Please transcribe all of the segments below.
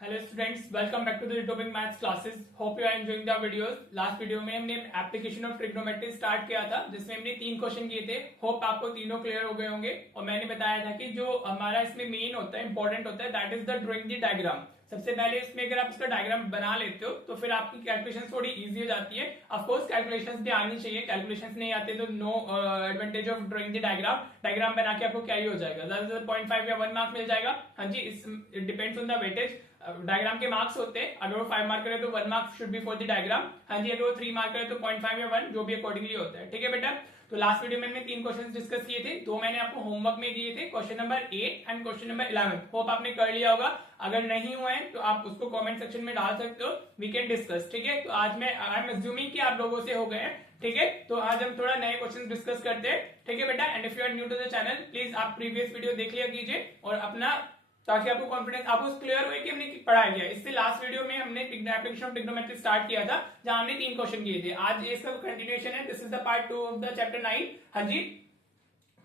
Hello students, welcome back to the topic maths classes. Hope you are enjoying the videos. Last video में हमने application of trigonometry start किया था, जिसमें हमने 3 question किए थे। होप आपको तीनों क्लियर हो गए होंगे। और मैंने बताया था कि जो हमारा इसमें मेन होता है, इंपॉर्टेंट होता है, that is the drawing the diagram. सबसे पहले इसमें अगर आप इसका डायग्राम बना लेते हो तो फिर आपकी कैलकुलेशन थोड़ी इजी हो जाती है। ऑफकोर्स कैलकुलेशंस भी आनी चाहिए, कैलकुलेशंस नहीं आते तो no advantage of drawing the diagram. Diagram बना के आपको क्या ही हो जाएगा, ज्यादा से ज्यादा 0.5 या 1 मार्क मिल जाएगा। हाँ जी, it depends on the weightage. Diagram के मार्क्स होते हैं, अगर वो 5 मार्क करे तो 1 mark should be for the diagram. हाँ जी, अगर वो 3 मार्क करे तो 0.5 या 1, जो भी अकॉर्डिंगली होता है। ठीक है बेटा, तो लास्ट वीडियो में हमने 3 क्वेश्चन डिस्कस किए थे। 2 मैंने आपको होमवर्क में दिए थे, question number 8 and question number 11। Hope आपने कर लिया होगा। अगर नहीं हुआ है तो आप उसको कमेंट सेक्शन में डाल सकते हो, वी कैन डिस्कस। ठीक है, तो आज मैं आई एम अज्यूमिंग कि आप लोगों से हो गए हैं। ठीक है, तो आज हम थोड़ा नए क्वेश्चन डिस्कस करते हैं। ठीक है बेटा, and if you are new to the channel, please आप प्रीवियस वीडियो देख लिया कीजिए और अपना, ताकि आपको कॉन्फिडेंस, आपको क्लियर हुए कि हमने पढ़ाया गया। इससे लास्ट वीडियो में हमने एप्लीकेशन ऑफ ट्रिग्नोमेट्री स्टार्ट किया था, जहां हमने 3 क्वेश्चन किए थे। आज इसका कंटिन्यूएशन है। This is the part 2 of the chapter 9। हाँ जी,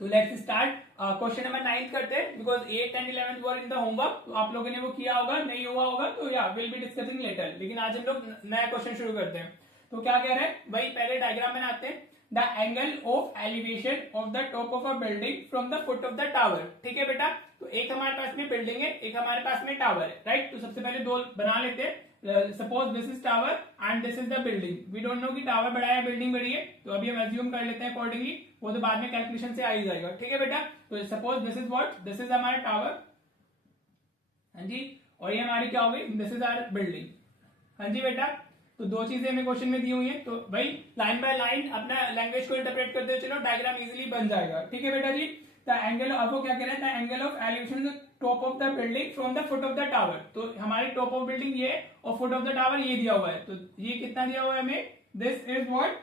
तो लेट्स स्टार्ट। क्वेश्चन नंबर 9 करते हैं, because 8 and 11 were in the homework. तो आप लोगों ने वो किया होगा, नहीं हुआ होगा तो या विल बी डिस्कसिंग लेटर। लेकिन आज हम लोग नया क्वेश्चन शुरू करते हैं। तो क्या कह रहे हैं भाई, पहले डायग्राम बनाते हैं। The angle of elevation of the top of a building from the foot of the tower. ठीक है बेटा, तो एक हमारे पास में बिल्डिंग है, एक हमारे पास में टावर है, राइट। तो सबसे पहले दो बना लेते हैं। Suppose this is tower and this is the building. We don't know कि टावर बड़ा है बिल्डिंग बड़ी है, तो अभी हम एज्यूम कर लेते हैं अकॉर्डिंगली। वो तो बाद में कैलकुलेशन से आ ही जाएगा। ठीक है बेटा, तो suppose this is what, this is हमारा टावर। हाँ जी, और ये हमारी क्या होगी, दिस इज आवर बिल्डिंग। हाँ जी बेटा, तो दो चीजें हमें क्वेश्चन में दी हुई है। तो भाई लाइन बाय लाइन अपना लैंग्वेज को इंटरप्रेट करते हुए चलो, डायग्राम इजीली बन जाएगा। ठीक है बेटा जी, द एंगल, आपको क्या कह रहा है, the angle of elevation top of the building from the foot of the tower. तो हमारे टॉप ऑफ बिल्डिंग ये और फुट ऑफ द टावर ये दिया हुआ है। तो ये कितना दिया हुआ है हमें, दिस इज व्हाट,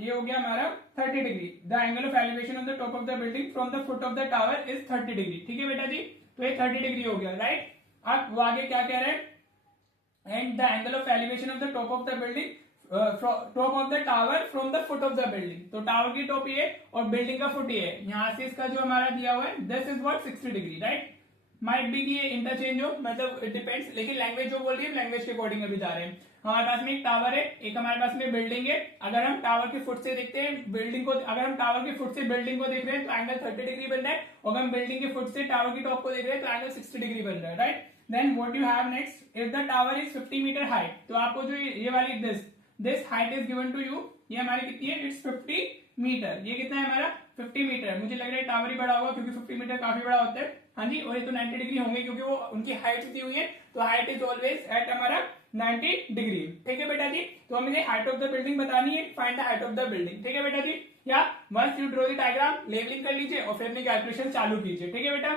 ये हो गया हमारा 30 degree. The angle of elevation of the top of the building from the foot of the tower is 30 degree. ठीक है बेटा जी, तो ये 30 डिग्री हो गया, राइट। अब वो आगे क्या कह रहे हैं, and the angle of elevation of the top of the building top of the tower from the foot of the building। तो टावर की टॉप ये और बिल्डिंग का फुट ये है। यहां से इसका जो हमारा दिया हुआ है, this is what 60 degree, right. Might be कि ये इंटरचेंज हो, मतलब इट डिपेंड्स, लेकिन लैंग्वेज जो बोल रही है लैंग्वेज के अकॉर्डिंग अभी जा रहे हैं। हमारे पास में एक टावर है, एक हमारे पास में बिल्डिंग है। अगर हम टावर के फुट से देखते हैं बिल्डिंग को, अगर हम टावर के फुट से बिल्डिंग को देख रहे हैं तो एंगल 30 डिग्री बन रहा है, और अगर हम बिल्डिंग के फुट से टावर की टॉप को देख रहे हैं तो एंगल 60 डिग्री बन रहा है, right. Then what you have next, if the tower is 50 meter height, तो आपको जो ये वाली this height is given to you, ये हमारी कितनी है, it's 50 मीटर। ये कितना है हमारा 50 मीटर। मुझे लग रहा है टावर ही बड़ा होगा, क्योंकि 50 मीटर काफी बड़ा होता है। हाँ जी, और ये तो 90 डिग्री होंगे, क्योंकि वो उनकी हाइट दी हुई है। तो हाइट इज ऑलवेज एट हमारा 90 डिग्री। ठीक है बेटा जी, तो हमें हाइट ऑफ द बिल्डिंग बतानी है, find the height of the building. ठीक है बेटा जी, या once you draw the diagram, levelling कर लीजिए और फिर अपनी कैलकुलेशन चालू कीजिए। ठीक है बेटा,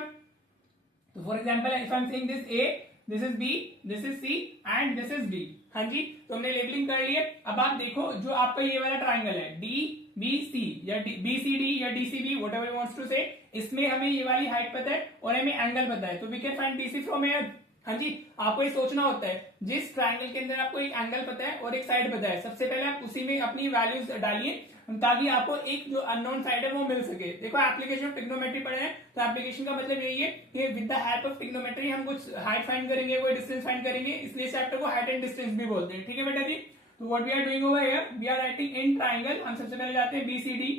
तो for example if I am saying this A, this is B, this is C and this is D. हाँ जी, तो हमने लेबलिंग कर ली है। अब आप देखो, जो आपका ये वाला ट्राइंगल है डी बी सी या बी सी डी या D C B, whatever you wants to say, इसमें हमें ये वाली हाइट पता है और हमें एंगल पता है, तो we can find BC from here. हाँ जी, आपको ये सोचना होता है, जिस ट्राइंगल के अंदर आपको एक एंगल पता है और एक साइड पता है, सबसे पहले आप उसी में अपनी वैल्यूज डालिए, ताकि आपको एक जो अननोन साइड है वो मिल सके। देखो एप्लीकेशन ऑफ ट्रिग्नोमेट्री पढ़े हैं, तो एप्लीकेशन का मतलब यही है कि with the help of trigonometry हम कुछ हाइट फाइंड करेंगे, कोई डिस्टेंस फाइंड करेंगे, इसलिए चैप्टर को हाइट एंड डिस्टेंस भी बोलते हैं। ठीक है बेटा जी, तो what we are doing over here, we are writing in triangle. हम सबसे पहले जाते हैं B C D,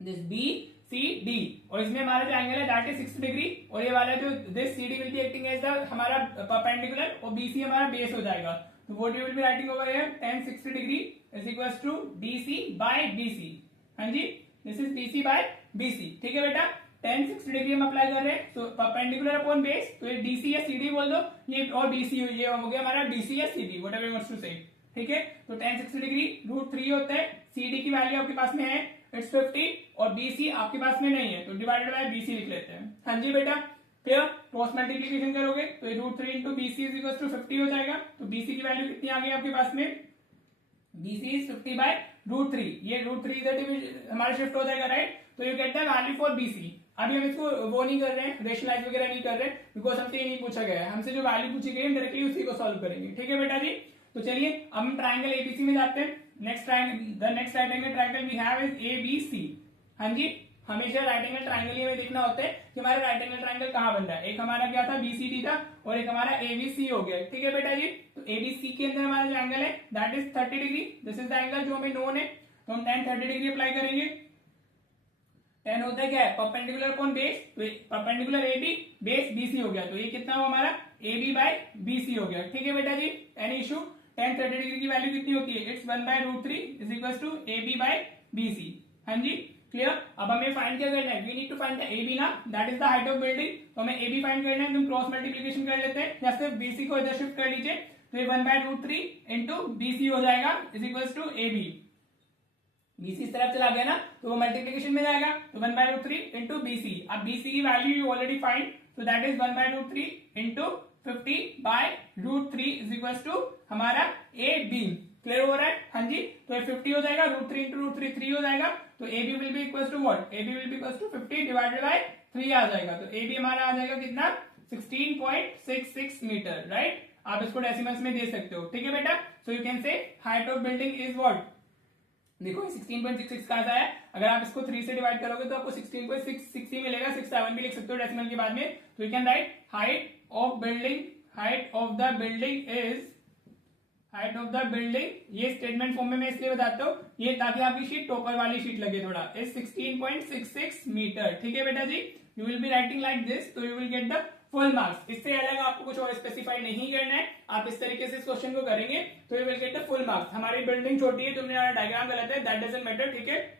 this B C D, और इसमें हमारा जो एंगल है दैट इज 60 डिग्री, और ये वाला जो this C D will be acting as the हमारा परपेंडिकुलर, और बीसी हमारा बेस हो जाएगा। तो what we will be writing over here, tan 60 degree is equals to DC by BC. हाँ जी, this is DC by BC. ठीक है बेटा, tan 60 डिग्री हम अप्लाई कर रहे हैं, तो परपेंडिकुलर अपॉन बेस, तो ये डीसी या सीडी बोल दो, ये और बीसी, ये हो गया हमारा डीसी या CD, whatever you want to say. ठीक है, तो tan 60 डिग्री √3 होता है, सीडी की वैल्यू आपके पास में है, इट्स 50, और बीसी आपके पास में नहीं है, तो डिवाइडेड बाय बीसी लिख लेते हैं। हाँ जी बेटा, फिर क्रॉस मल्टीप्लीकेशन करोगे तो ये √3 into BC is equal to 50 हो जाएगा। तो बीसी की वैल्यू कितनी आ गई आपके पास में, बीसी इज 50 बाय √3, ये √3 इधर हमारा शिफ्ट हो जाएगा, राइट। तो you get the value for BC. अभी हम इसको वो नहीं कर रहे हैं, रेशनलाइज वगैरह नहीं कर रहे, बिकॉज हमसे ये नहीं पूछा गया है, हमसे जो वैल्यू पूछी गई है डायरेक्टली उसी को सॉल्व करेंगे। ठीक है बेटा जी, तो चलिए अब हम ट्राइंगल एबीसी में जाते हैं। Next right angle triangle we have is ABC. हाँ जी, हमेशा राइट एंगल ट्राइंगल ही हमें देखना होता है कि हमारा राइट एंगल ट्राइंगल कहाँ बन रहा है। एक हमारा क्या था बीसीडी था और एक हमारा एबीसी हो गया, ठीक है बेटा जी। तो एबीसी के अंदर हमारा जो एंगल है that is 30 degree, this is the angle जो हमें नोन है। तो हम tan 30 डिग्री अप्लाई करेंगे। tan होता है क्या है perpendicular upon base, perpendicular AB base BC हो गया, तो ये कितना हुआ हमारा AB बाय BC हो गया, ठीक है बेटा जी। एनी इशू, tan 30 डिग्री की वैल्यू कितनी होती है, it's 1/√3 is equal to AB by BC। हाँ जी क्लियर। अब हमें फाइंड क्या करना है, we need to find the AB ना, that is the height of building. तो हमें AB फाइंड करना है, तुम क्रॉस मल्टीप्लिकेशन कर लेते हैं या सिर्फ BC को इधर शिफ्ट कर लीजिए, तो ये 1/√3 इंटू BC हो जाएगा is equal to AB। BC इस तरफ चला गया ना तो वो मल्टीप्लिकेशन में जाएगा, तो 1/√3 इंटू BC। अब BC की value you already find, so that is 1/√3 into 50/√3 is equals to हमारा AB। क्लियर हो रहा है, हाँ जी। तो ये 50 हो जाएगा, √3 into √3 3 हो जाएगा, तो AB will be equals to what, AB will be equals to 50 divided by 3 आ जाएगा। तो AB हमारा आ जाएगा कितना 16.66 मीटर, राइट। आप इसको डेसिमल्स में दे सकते हो, ठीक है बेटा। So you can say height of building is what, देखो 16.66 कहां से आया, अगर आप इसको 3 से डिवाइड करोगे तो आपको 16.66 ही मिलेगा, 67 भी लिख सकते हो डेसिमल के बाद में। तो you can write height of building, height of the building is, height of the building, ये स्टेटमेंट फॉर्म में मैं इसलिए बताता हूँ ये ताकि आपकी शीट टॉपर वाली शीट लगे थोड़ा, इज 16.66 मीटर, ठीक है बेटा जी। You will be writing like this, तो you will get the full marks. इससे अलग आपको कुछ और स्पेसिफाई नहीं करना है, आप इस तरीके से इस क्वेश्चन को करेंगे तो you will get the full marks. हमारी बिल्डिंग छोटी है, तुमने डायग्राम गलत है, दैट डजंट मैटर, ठीक है।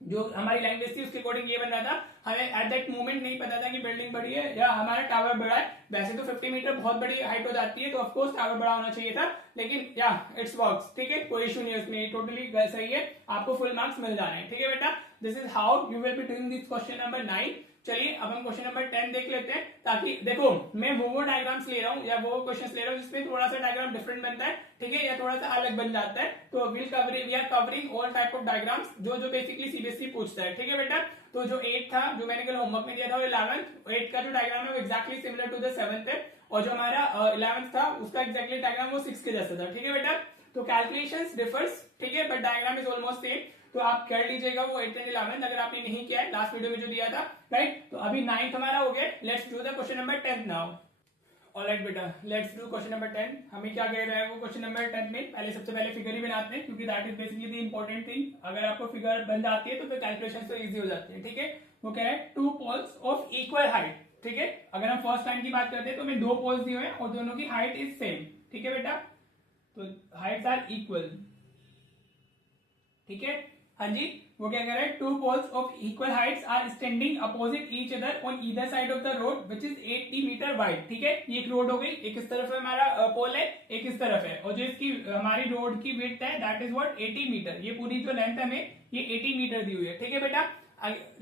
जो हमारी लैंग्वेज थी उसके अकॉर्डिंग ये बन रहा था, हमें एट दैट मोमेंट नहीं पता था कि बिल्डिंग बड़ी है या हमारा टावर बड़ा है। वैसे तो 50 मीटर बहुत बड़ी हाइट हो जाती है, तो ऑफकोर्स टावर बड़ा होना चाहिए था, लेकिन या इट्स वर्क्स, ठीक है, कोई इशू नहीं है उसमें, टोटली सही है, आपको फुल मार्क्स मिल जाने हैं, ठीक है बेटा। This is how you will be doing this question number 9। चलिए अब हम क्वेश्चन नंबर 10 देख लेते हैं, ताकि देखो मैं वो डायग्राम्स ले रहा हूँ या वो क्वेश्चंस ले रहा हूँ जिसमें थोड़ा सा डायग्राम डिफरेंट बनता है, ठीक है, या थोड़ा सा अलग बन जाता है। तो we are covering all type of diagrams जो बेसिकली सीबीएसई पूछता है, ठीक है बेटा। तो जो 8 था जो मैंने कल होमवर्क में दिया था, वो 11th 8 का जो डायग्राम है वो exactly similar to the 7th है, और जो हमारा 11th था उसका एक्जैक्टली डायग्राम वो 6 के जैसा था, ठीक है बेटा। तो कैलकुलेशंस डिफर्स, ठीक है, but diagram is almost same, तो आप कर लीजिएगा वो 8th एंड 11th अगर आपने नहीं किया है, लास्ट वीडियो में जो दिया था, राइट। तो अभी 9th हमारा हो गया, let's do the question number 10 now. Alright बेटा, लेट्स डू क्वेश्चन नंबर 10। हमें क्या कह रहा है वो क्वेश्चन नंबर 10 में, पहले सबसे पहले फिगर ही बनाते हैं, क्योंकि that is basically the important thing. अगर आपको फिगर बन जाती है तो फिर कैलकुलेशन तो इजी हो जाती है, ठीक है। वो कह रहा है 2 पोल्स ऑफ इक्वल हाइट, ठीक है। अगर हम फर्स्ट टाइम की बात करते हैं तो हमें 2 पोल्स दिए हुए हैं और दोनों की हाइट इज सेम, ठीक है बेटा। तो हाइट्स आर इक्वल, ठीक है, हाँ जी। वो क्या कह रहा है, 2 poles of equal heights are standing opposite each other on either side of the road which is 80 metre wide, ठीक है। ये एक रोड हो गई, एक इस तरफ है हमारा पोल है, एक इस तरफ है, और जो इसकी हमारी रोड की विड्थ है दैट इज व्हाट 80 मीटर। ये पूरी जो लेंथ है हमें ये 80 मीटर दी हुई है, ठीक है बेटा।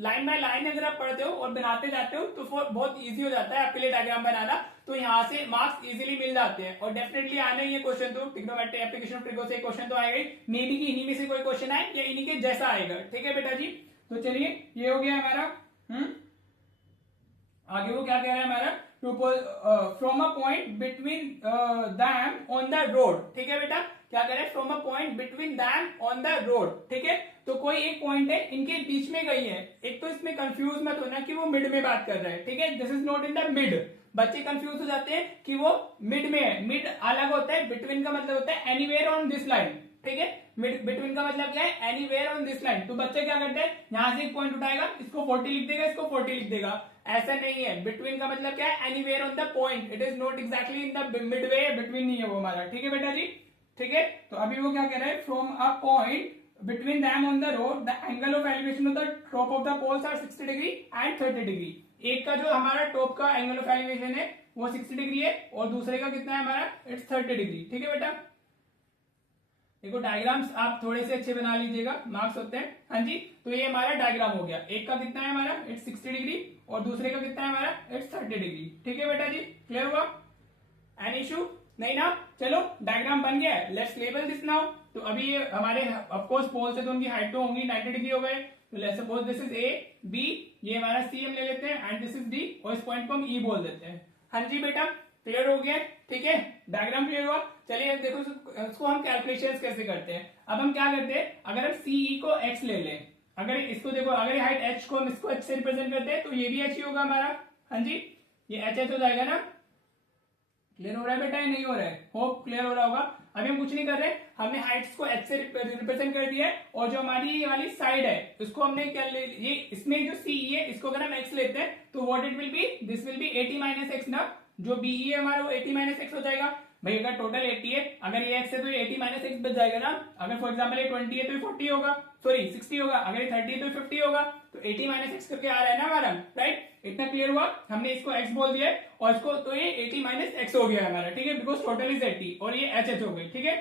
लाइन बाय लाइन अगर आप पढ़ते हो और बनाते जाते हो तो बहुत इजी हो जाता है आपके लिए डायग्राम बनाना, तो यहाँ से मार्क्स इजीली मिल जाते हैं। और डेफिनेटली आना ही है क्वेश्चन, तो ट्रिग्नोमेट्री एप्लीकेशन ऑफ ट्रिगो से क्वेश्चन तो आएगा ही, मे बी कि इन्हीं में से कोई क्वेश्चन आए या इन्हीं के जैसा आएगा, ठीक है बेटा जी। तो चलिए ये हो गया हमारा, आगे वो क्या कह रहा है हमारा, from a point between them on the road, ठीक है बेटा। क्या कह रहे हैं, from a point between them on the road, ठीक है। तो कोई एक पॉइंट है, इनके बीच में गई है। एक तो इसमें कंफ्यूज मत होना कि वो मिड में बात कर रहा है, ठीक है, this is not in the mid. बच्चे कंफ्यूज हो जाते हैं कि वो मिड में है, मिड अलग होता है, बिटवीन का मतलब होता है एनीवेयर ऑन दिस लाइन, ठीक है। बिटवीन का मतलब क्या है, एनीवेयर ऑन दिस लाइन। तो बच्चे क्या करते हैं, यहां से एक पॉइंट उठाएगा, इसको 40 लिख देगा, इसको 40 लिख देगा, ऐसा नहीं है। बिटवीन का मतलब क्या है, anywhere on the point, it is not exactly in the Midway, between नहीं है वो हमारा, ठीक है बेटा जी, ठीक है। तो अभी वो क्या कह रहा है, from a point between them on the road the angle of elevation of the top of the poles are 60 degree and 30 degree। एक का जो हमारा टॉप का एंगल ऑफ एलिवेशन है वो 60 डिग्री है और दूसरे का कितना है हमारा, इट्स 30 डिग्री, ठीक है बेटा। देखो डायग्राम्स आप थोड़े से अच्छे बना लीजिएगा, मार्क्स होते हैं, हाँ जी। तो ये हमारा डायग्राम हो गया, एक का कितना है हमारा, इट्स 60 डिग्री और दूसरे का कितना है हमारा, इट्स 30 डिग्री, ठीक है बेटा जी। क्लियर हुआ, एनी इशू नहीं ना। चलो डायग्राम बन गया है, लेट्स लेबल दिस नाउ। तो अभी ये हमारे ऑफ कोर्स पोल से तो उनकी हाइट तो होंगी 90 डिग्री हो गए, तो let's suppose this is A B, ये हमारा सी हम ले लेते हैं, एंड दिस इज डी, और इस पॉइंट को हम ई बोल देते हैं। हाँ जी बेटा, क्लियर हो गया, ठीक है, डायग्राम क्लियर हुआ। चलिए अब देखो इसको हम कैलकुलेशंस कैसे करते हैं। अब हम क्या करते हैं, अगर हम सीई को एक्स ले लें, अगर इसको देखो, अगर हाइट h को हम इसको h से रिप्रेजेंट करते हैं तो ये भी h ही होगा हमारा। हाँ जी, ये h हो जाएगा ना। क्लियर हो रहा है बेटा, ये नहीं हो रहा है? होप क्लियर हो रहा होगा। अभी हम कुछ नहीं कर रहे, हमने हाइट्स को h से रिप्रेजेंट कर दिया है, और जो हमारी ये वाली साइड है उसको हमने क्या ले, ये इसमें जो CE है इसको अगर हम x लेते हैं तो what it will be, this will B 80 minus x ना। जो BE है हमारा वो 80 माइनस एक्स हो जाएगा। भाई अगर टोटल 80 है, अगर ये x है तो ये 80 माइनस एक्स बच जाएगा ना। अगर फॉर एग्जाम्पल ये 20 है तो ये 40 होगा, सॉरी 60 होगा। अगर ये 30 है तो ये 50 होगा। तो 80 माइनस एक्स करके आ रहा है ना हमारा, राइट? इतना क्लियर हुआ? हमने इसको x बोल दिया है और इसको, तो ये 80 माइनस एक्स हो गया हमारा, ठीक है, बिकॉज टोटल इज 80 और ये h हो गई, ठीक है।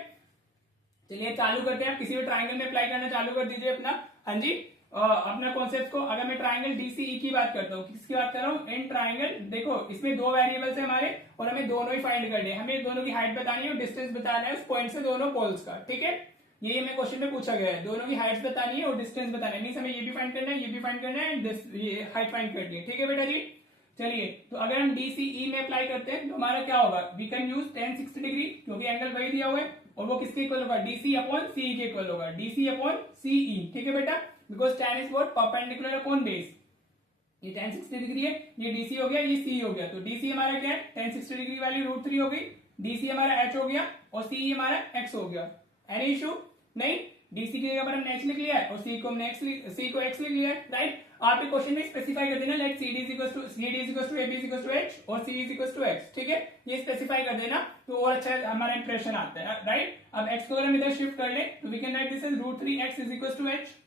चलिए चालू करते हैं, किसी भी ट्राइंगल में अप्लाई करना चालू कर दीजिए अपना। हाँ जी, अपना कॉन्सेप्ट को। अगर मैं ट्राइंगल DCE की बात करता हूँ, किसकी बात कर रहा हूँ? इन ट्राइंगल, देखो इसमें दो वेरिएबल्स है हमारे और हमें दोनों ही फाइंड करने हैं। हमें दोनों की हाइट बतानी है और डिस्टेंस बताना है उस पॉइंट से दोनों पोल्स का, ठीक है। ये हमें क्वेश्चन में पूछा गया है, दोनों की हाइट बतानी है और डिस्टेंस बताना है। मींस हमें ये भी फाइंड करना है, ये भी फाइंड करना है, ये हाइट फाइंड करनी है, ठीक है बेटा जी। चलिए, तो अगर हम DCE में अप्लाई करते हैं तो हमारा क्या होगा? We can use tan 60 degree, क्योंकि एंगल वही दिया हुआ है और वो किसके इक्वल होगा? DC अपॉन CE के इक्वल होगा, DC अपॉन CE, ठीक है बेटा। Because tan is what? Perpendicular upon base. ये tan 60 डिग्री है, ये DC हो गया, ये CE हो गया। तो DC हमारा क्या है? tan 60 डिग्री वाली √3 हो गई, DC हमारा h हो गया और CE हमारा x हो गया। Any issue? नहीं। DC की जगह पर हमने h लिख लिया है और C को हमने C को x लिख लिया है, राइट? आप क्वेश्चन में स्पेसिफाई कर देना, लेट CD AB h और C x, ठीक है। ये स्पेसिफाई कर देना तो और अच्छा हमारा इंप्रेशन आता है, राइट? अब x को अगर हम इधर शिफ्ट कर ले तो we can write this as √3x h।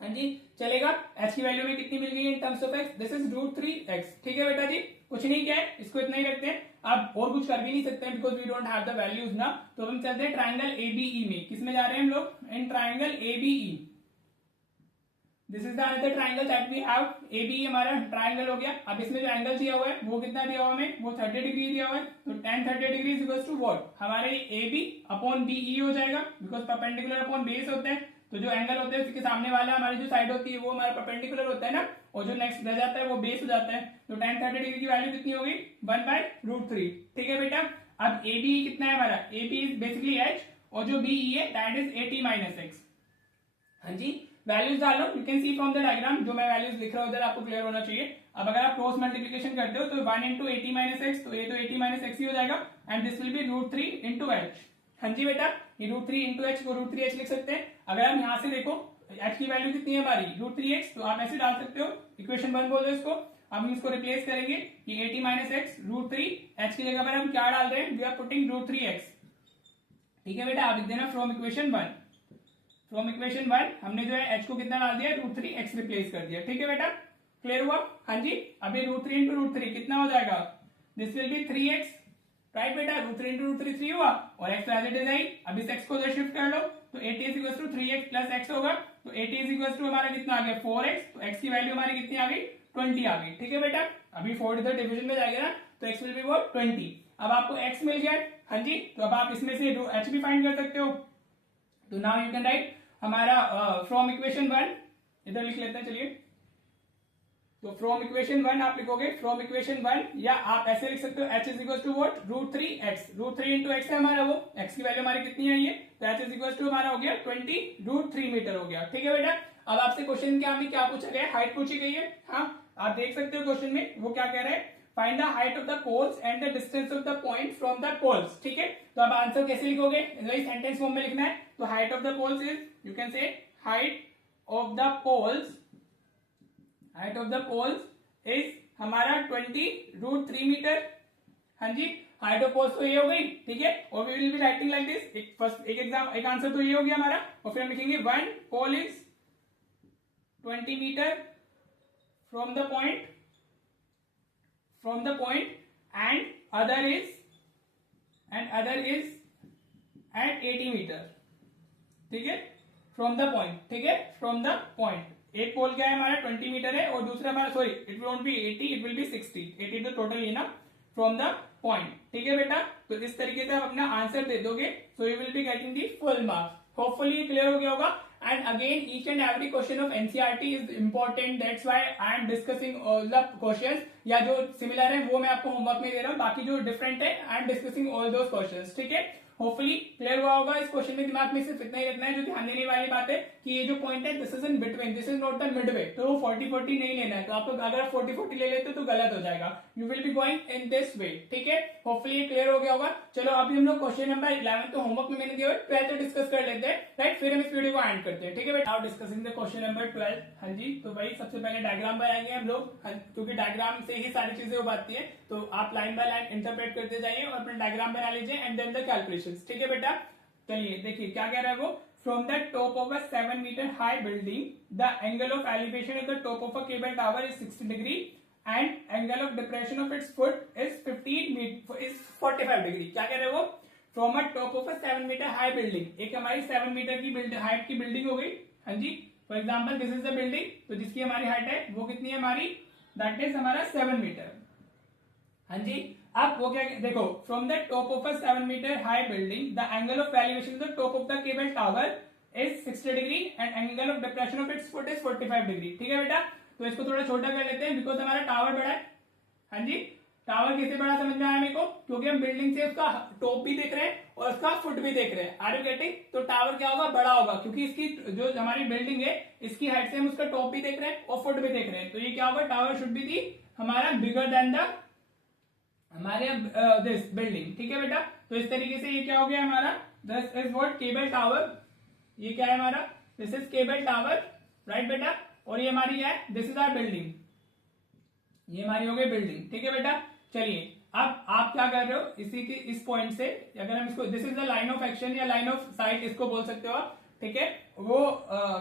हाँ जी, चलेगा। h की वैल्यू में कितनी मिल गई in terms of x? This is √3x, ठीक है बेटा जी। कुछ नहीं किया है, इसको इतना ही रखते हैं। आप और कुछ कर भी नहीं सकते हैं because we don't have the values ना। तो हम चलते हैं ट्राइंगल ABE में। किस में जा रहे हैं हम लोग? In triangle ABE। This is the another triangle that we have. ABE हमारा ट्राइंगल हो गया। अब इसमें जो एंगल दिया हुआ है वो कितना दिया हुआ हमें? वो 30 डिग्री दिया हुआ है। तो tan 30 degree is equal to what? हमारे AB अपॉन BE हो जाएगा, बिकॉज परपेंडिकुलर अपॉन बेस होते हैं। तो जो एंगल होते हैं उसके सामने वाला हमारी जो साइड होती है वो हमारा परपेंडिकुलर होता है ना, और जो नेक्स्ट रह जाता है वो बेस हो जाता है। तो tan 30 डिग्री की वैल्यू कितनी होगी? 1/√3, ठीक है बेटा। अब ABE कितना है हमारा? AB इज बेसिकली h और जो BE है दैट इज 80 माइनस एक्स। हाँ जी, वैल्यूज डालो। You can see from the diagram, जो मैं वैल्यूज लिख रहा हूँ उधर आपको क्लियर होना चाहिए। अब अगर आप क्रॉस मल्टीप्लिकेशन करते हो तो 1 इंटू 80 माइनस एक्स, तो ये तो 80 माइनस एक्स ही हो जाएगा and this will B √3 into h। हाँ जी बेटा, ये √3 इंटू h को √3h लिख सकते हैं। अगर हम यहाँ से देखो h की वैल्यू कितनी है हमारी? √3x, तो आप ऐसे डाल सकते हो, इक्वेशन 1 बोल दो इसको। अब हम इसको रिप्लेस करेंगे कि 80 माइनस एक्स √3h की जगह पर हम क्या डाल रहे हैं? वी आर पुटिंग √3x, ठीक है बेटा। आप लिख देना फ्रॉम इक्वेशन 1। फ्रॉम इक्वेशन 1 हमने जो है h को कितना डाल दिया? √3x रिप्लेस कर दिया, ठीक है बेटा। क्लियर हुआ? हाँ जी। अभी √3 इंटू √3 कितना हो जाएगा? This will B 3x, right बेटा। √3 इंटू √3 3 हुआ और x तो एज इट इज आई। अब इस x को उधर शिफ्ट कर लो तो 80 is equal to 3x plus x होगा। तो 80 इज इक्वल टू हमारा कितना आ गया? 4x। तो x की वैल्यू हमारी कितनी आ गई? 20 आ गई, ठीक है बेटा। अभी 4 इधर डिवीजन में जाएगा ना, तो x विल बी वो 20। अब आपको x मिल गया, हाँ जी। तो अब आप इसमें से h भी फाइंड कर सकते हो। तो नाउ यू कैन राइट हमारा फ्रॉम इक्वेशन 1 इधर लिख लेते हैं, चलिए। तो फ्रॉम इक्वेशन 1 आप लिखोगे, फ्रॉम इक्वेशन 1, या आप ऐसे लिख सकते हो h is equal to what? √3x। √3 into x है हमारा, वो x की वैल्यू हमारी कितनी है? ये तो h इज इक्वल टू हमारा हो गया 20 √3 मीटर हो गया, ठीक है बेटा। अब आपसे क्वेश्चन क्या हमें क्या पूछा गया? हाइट पूछी गई है। हाँ, आप देख सकते हो क्वेश्चन में वो क्या कह रहे हैं? Find the height of the poles and the distance of the point from the poles, ठीक है। तो अब आंसर कैसे लिखोगे? सेंटेंस फॉर्म में लिखना है। तो height of the poles is, you can say height of the poles, height of the poles is हमारा 20 √3 मीटर। हाँ जी, हाइट ऑफ पोल्स तो ये हो गई, ठीक है। और we will be writing like this. एक आंसर तो ये हो गया हमारा, और फिर हम लिखेंगे 1 pole is 20 metre from the point and other is at 80 metre, ठीक है। फ्रॉम द पॉइंट, ठीक है, फ्रॉम द पॉइंट। एक पोल क्या है हमारा? 20 मीटर है और दूसरा हमारा, sorry it won't be 80, it will be 60। 80 तो टोटल ये ना, फ्रॉम द पॉइंट, ठीक है बेटा। तो इस तरीके से आप अपना आंसर दे दोगे, so you will be getting the full marks. Hopefully clear हो गया होगा। And again each and every question of NCERT is important, that's why I am discussing all the questions. या जो सिमिलर है वो मैं आपको होमवर्क में दे रहा हूँ, बाकी जो डिफरेंट है I am discussing all those questions, ठीक है। होपफुली क्लियर हुआ होगा। इस क्वेश्चन में दिमाग में सिर्फ इतना ही रखना है, जो ध्यान देने वाली बात है कि ये जो पॉइंट है this is in between, this is not the Midway, तो 40-40 नहीं लेना है। तो आप अगर आप 40-40 ले लेते तो गलत हो जाएगा। You will be going in this way, ठीक है। होपफुली ये क्लियर हो गया होगा। चलो अभी हम लोग क्वेश्चन नंबर 11 तो होमवर्क में मैंने दिया है, 12 डिस्कस कर लेते हैं, राइट। फिर हम इस वीडियो को एंड करते हैं, ठीक है बेटा। Now discussing the question number 12। हाँ जी, तो भाई सबसे पहले डायग्राम बनाएंगे हम लोग, क्योंकि डायग्राम से ही सारी चीजें हो पाती है। तो आप लाइन बाय लाइन इंटरप्रेट करते जाइए और अपना डायग्राम बना लीजिए एंड देन द कैलकुलेशंस, ठीक है बेटा। चलिए देखिए क्या कह रहा है वो। From the top of a 7 metre high building the angle of elevation at the top of a cable tower is 60 degree and angle of depression of its foot is 45 degree. क्या कह रहे हैं वो। From a top of a 7 metre high building, एक हमारी 7 metre की height की building हो गई। हाँ जी, for example this is the building, तो जिसकी हमारी हाइट है वो कितनी है हमारी, दैट इज हमारा 7 मीटर। हाँ जी, अब वो क्या देखो, from the top of a 7 metre high building the angle of elevation the top of the cable tower is 60 degree and angle of depression of its foot is 45 degree. ठीक है बेटा, तो इसको थोड़ा छोटा कर लेते हैं बिकॉज हमारा टावर बड़ा है। हाँ जी, टावर कैसे बड़ा समझ में आया मेरे को, क्योंकि हम बिल्डिंग से उसका टॉप भी देख रहे हैं और उसका फुट भी देख रहे हैं। Are you getting. तो टावर क्या होगा, बड़ा होगा, क्योंकि इसकी जो हमारी बिल्डिंग है इसकी हाइट से हम उसका टॉप भी देख रहे हैं और फुट भी देख रहे हैं। तो ये क्या होगा, टावर शुड बी दी हमारा बिगर देन द हमारे दिस बिल्डिंग। ठीक है बेटा, तो इस तरीके से ये क्या हो गया हमारा, this is what cable tower. ये क्या है हमारा, this is cable tower, right बेटा। और ये हमारी है, दिस इज आवर बिल्डिंग, ये हमारी हो गई बिल्डिंग। ठीक है बेटा, चलिए अब आप क्या कर रहे हो, इसी के इस पॉइंट से अगर हम इसको, this is the line of action या लाइन ऑफ साइट इसको बोल सकते हो आप। ठीक है, वो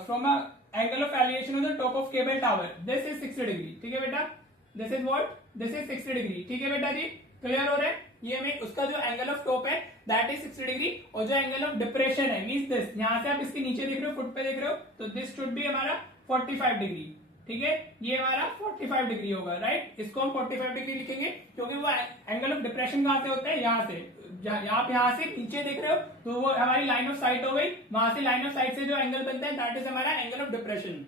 from a angle of elevation of the top of cable tower this is 60 degree. ठीक है बेटा, this is what, this is 60 degree. ठीक है बेटा जी, क्लियर हो रहा है। ये हमें उसका जो एंगल ऑफ टॉप है दैट इज 60 डिग्री और जो एंगल ऑफ डिप्रेशन है मींस दिस, यहां से आप इसके नीचे देख रहे हो, फुट पे देख रहे हो, तो दिस शुड बी हमारा 45 डिग्री। ठीक है, ये हमारा 45 डिग्री होगा, राइट। इसको हम 45 डिग्री लिखेंगे क्योंकि वो एंगल ऑफ डिप्रेशन कहां से होता है, यहाँ से। आप यहाँ से नीचे देख रहे हो तो वो हमारी लाइन ऑफ साइट हो गई, वहां से लाइन ऑफ साइट से जो एंगल बनता है दैट इज हमारा एंगल ऑफ डिप्रेशन।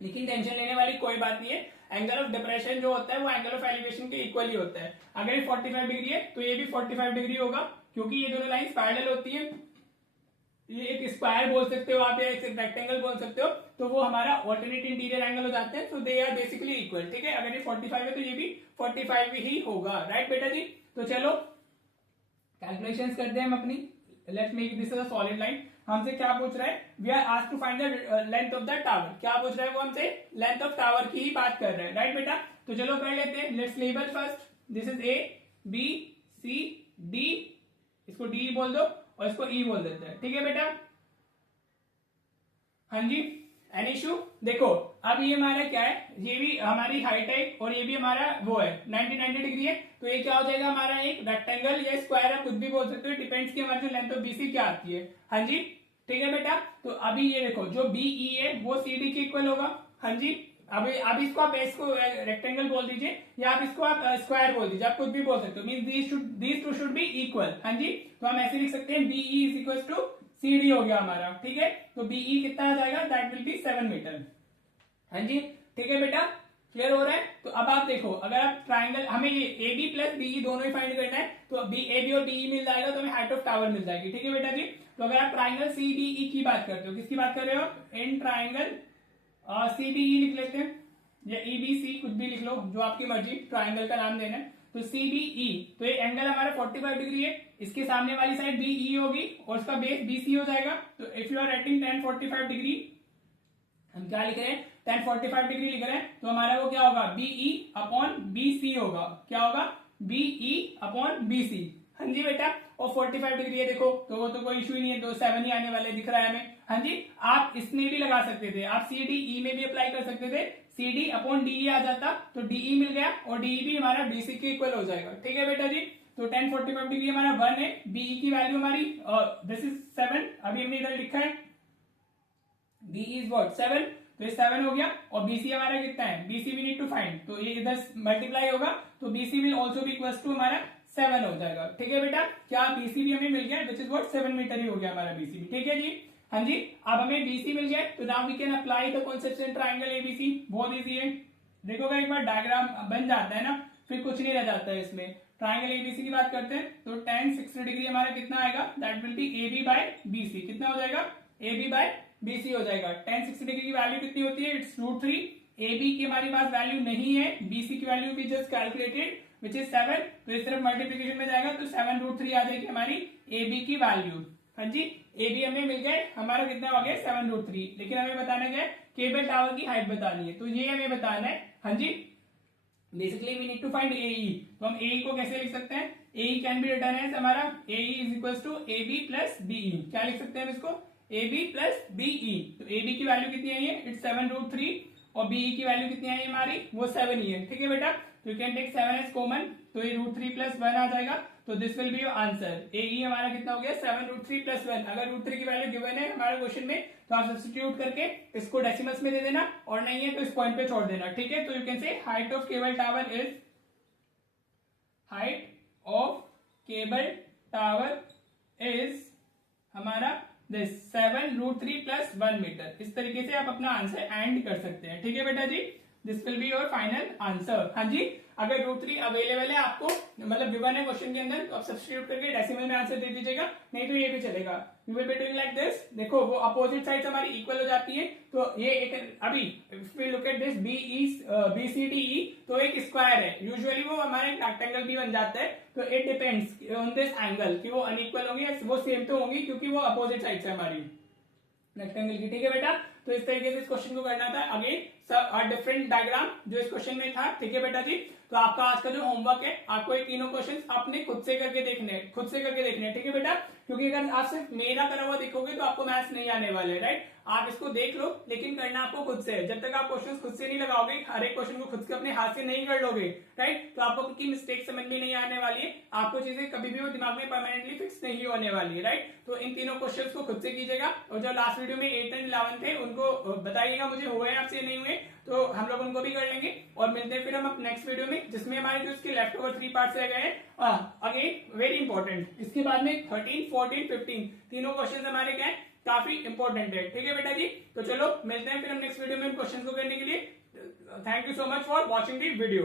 लेकिन टेंशन लेने वाली कोई बात नहीं है, एंगल ऑफ डिप्रेशन जो होता है वो एंगल ऑफ एलिवेशन के इक्वल ही होता है। अगर ये 45 डिग्री है तो ये भी 45 डिग्री होगा, क्योंकि ये दोनों लाइन पैरेलल होती है। ये एक स्क्वायर बोल सकते हो आप या एक रेक्टेंगल बोल सकते हो, तो वो हमारा ऑल्टरनेट इंटीरियर एंगल हो जाते हैं, सो दे आर बेसिकली इक्वल। ठीक है, अगर ये 45 है तो ये भी 45 ही होगा, राइट बेटा जी। तो चलो कैलकुलेशंस करते हैं हम अपनी। Let's make this a solid line. हमसे क्या पूछ रहा है, we are asked to find the length of the tower. क्या पूछ रहा है वो हमसे, लेंथ ऑफ टावर की ही बात कर रहा है, राइट बेटा। तो चलो कर लेते हैं, let's label first. This is A B C D, इसको डी बोल दो और इसको ई बोल देते हैं। ठीक है बेटा, हाँ जी, एनी इशू। देखो अब ये हमारा क्या है, ये भी हमारी हाइट है और ये भी हमारा वो है 90 डिग्री है, तो ये क्या हो जाएगा हमारा एक रेक्टेंगल या स्क्वायर, आप कुछ भी बोल सकते हो, डिपेंड्स कि हमारी जो लेंथ ऑफ बीसी क्या आती है। हाँ जी, ठीक है बेटा। तो अभी ये देखो जो बीई है वो सीडी के इक्वल होगा। हाँ जी, अभी इसको आप इसको रेक्टेंगल बोल दीजिए या आप इसको आप स्क्वायर बोल दीजिए, आप कुछ भी बोल सकते हो, mean these two should be equal. हाँ जी, तो हम ऐसे लिख सकते हैं BE is equal to CD हो गया हमारा। ठीक है, तो बीई कितना आ जाएगा, दैट विल बी 7 मीटर। हाँ जी, ठीक है बेटा, क्लियर हो रहा है। तो अब आप देखो, अगर आप ट्राइंगल, हमें ये ए बी प्लस बीई दोनों ही फाइंड करना है, तो बी ए बी और बीई मिल जाएगा तो हमें हाइट ऑफ टावर मिल जाएगी। ठीक है बेटा जी। तो अगर आप ट्राइंगल सी बी ई की बात करते हो, किसकी बात कर रहे हो, in triangle C B E लिख लेते हैं या ई बी सी, कुछ भी लिख लो, जो आपकी मर्जी, ट्राइंगल का नाम देना है। तो सी बी ई, तो ये एंगल हमारा 45 डिग्री है, इसके सामने वाली साइड बी ई होगी और उसका बेस बी सी हो जाएगा। तो if you are writing 1045 degree, हम क्या लिख रहे हैं, 1045 डिग्री लिख रहे हैं, तो हमारा वो क्या होगा, बीई अपॉन बी सी होगा। क्या होगा, बीई अपॉन बी सी। हाँ जी बेटा, और 45 डिग्री है देखो, तो वो तो कोई इशू ही नहीं है, तो 7 ही आने वाले दिख रहा है हमें। हाँ जी, आप इसमें भी लगा सकते थे, आप सी डी ई में भी अप्लाई कर सकते थे, सी डी अपॉन डीई आ जाता, तो डीई मिल गया और डीई भी हमारा बीसी के इक्वल हो जाएगा। ठीक है बेटा जी, तो 1045 डिग्री हमारा 1 है, बीई की वैल्यू हमारी दिस इज 7, अभी हमने इधर लिखा है बीई इज व्हाट 7, तो ये 7 हो गया और बीसी हमारा कितना है, BC we need to find, तो ये इधर मल्टीप्लाई होगा, तो BC will also be equals to हमारा 7 हो जाएगा। ठीक है बेटा, क्या बीसी भी हमें मिल गया, विच इज व्हाट 7 मीटर ही हो गया हमारा बीसी भी। ठीक है जी, हाँ जी, अब हमें बीसी मिल गया, तो now we can apply the concept in triangle ABC. बहुत इजी है, देखोगा एक बार डायग्राम बन जाता है ना, फिर कुछ नहीं रह जाता है इसमें। ट्राइंगल एबीसी की बात करते हैं तो tan 60 डिग्री हमारा कितना आएगा, that will be AB by BC। कितना हो जाएगा, AB बाय BC हो जाएगा। tan 60 डिग्री की वैल्यू कितनी होती है, इट्स √3। AB की हमारे पास वैल्यू नहीं है, BC की वैल्यू भी जस्ट कैलकुलेटेड विच इज 7, तो इस तरफ मल्टीप्लीकेशन में जाएगा तो 7√3 आ जाएगी हमारी AB की वैल्यू। हाँ जी, AB हमें मिल गए, हमारा कितना हो गया 7√3, लेकिन हमें बताना क्या है, केबल टावर की हाइट बतानी है, तो ये हमें बताना है। हाँ जी, basically we need to find AE, तो हम AE को कैसे लिख सकते हैं, AE can be written as हमारा AE is equal to AB plus BE। क्या लिख सकते हैं हम इसको, AB प्लस BE। तो AB की वैल्यू कितनी आई है, इट्स 7√3 और BE की वैल्यू कितनी आई हमारी, वो 7 ही है। ठीक है बेटा, तो you can take 7 as common, तो ये √3 प्लस 1 आ जाएगा, तो this will be your answer. AE हमारा कितना हो गया 7√3 प्लस 1। अगर √3 की वैल्यू गिवन है हमारे क्वेश्चन में तो आप सब्स्टिट्यूट करके इसको डेसिमल्स में दे देना, और नहीं है तो इस पॉइंट पे छोड़ देना। ठीक है, तो you can say height of cable tower is, height of cable tower is हमारा दिस 7√3 प्लस 1 मीटर। इस तरीके से आप अपना आंसर एंड कर सकते हैं। ठीक है बेटा जी, this will be your final answer. हाँ जी, अगर √3 अवेलेबल है आपको, मतलब गिवन है क्वेश्चन के अंदर, तो आप सब्स्टिट्यूट करके डेसिमल में आंसर दे दीजिएगा, नहीं तो ये भी चलेगा। You will be doing like this. देखो वो अपोजिट साइड हमारी इक्वल हो जाती है, तो ये एक, अभी if we look at this BCDE, तो एक स्क्वायर है, यूजुअली वो हमारा एक रेक्टेंगल भी बन जाता है, तो it depends on this angle कि वो अनइक्वल होंगे या वो सेम तो होंगी, क्योंकि वो अपोजिट साइड है हमारी रेक्टेंगल की। ठीक है बेटा, तो इस तरीके से इस क्वेश्चन को करना था। अगेन डिफरेंट डायग्राम जो इस क्वेश्चन में था। ठीक है बेटा जी, तो आपका आज का जो होमवर्क है, आपको ये तीनों क्वेश्चन आपने खुद से करके देखने हैं। ठीक है बेटा, क्योंकि अगर आप सिर्फ मेरा करा हुआ देखोगे तो आपको मैथ्स नहीं आने वाले, राइट। आप इसको देख लो, लेकिन करना आपको खुद से है। जब तक आप क्वेश्चन खुद से नहीं लगाओगे, हर एक क्वेश्चन को खुद से अपने हाथ से नहीं कर लोगे, राइट, तो आपको की मिस्टेक समझ में नहीं आने वाली है, आपको चीजें कभी भी वो दिमाग में परमानेंटली फिक्स नहीं होने वाली है, राइट। तो इन तीनों क्वेश्चन को खुद से कीजिएगा, और जो लास्ट वीडियो में 8 एंड 11 थे उनको बताइएगा मुझे हुए आपसे नहीं हुए, तो हम लोग उनको भी कर लेंगे। और मिलते हैं फिर हम नेक्स्ट वीडियो में, जिसमें हमारे जो इसके लेफ्ट ओवर 3 पार्ट्स रह गए हैं। अगेन वेरी इंपॉर्टेंट, इसके बाद में 13, 14, 15 तीनों क्वेश्चन हमारे क्या है, काफी इंपॉर्टेंट है। ठीक है बेटा जी, तो चलो मिलते हैं फिर हम नेक्स्ट वीडियो में इन क्वेश्चन को करने के लिए। Thank you so much for watching the video.